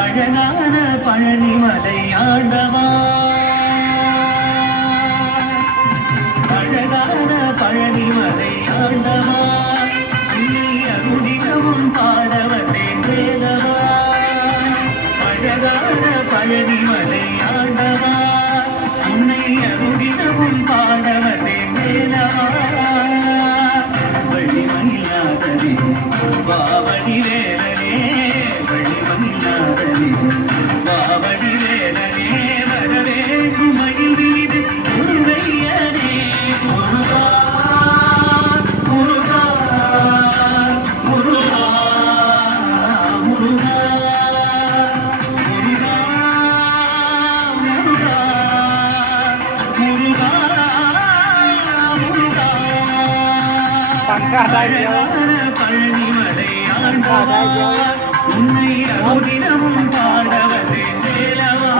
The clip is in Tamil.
அழகான பழனிமலை ஆண்டவா, அழகான பழனிமலை ஆண்டவா, நீ அருதினமும் பாட வந்தேன் வேலவா. அழகான பழனிமலை ஆண்டவா, உன்னை அருதினமும் பாட வந்தேன் வேலவா. வழிமயிலாதனே பாவடி வேலனே, வழிமயிலாதனே பாவடி வேலனே, வரவேற்கும் மயில் மீது முருகையனே. முருகா முருகா முருகா முருகா முருகா முருகா முருகா முருகா. அழகான பழனிமலை ஆண்டவா, உன்னை அனுதினமும் பாட வந்தேன் வேலவா.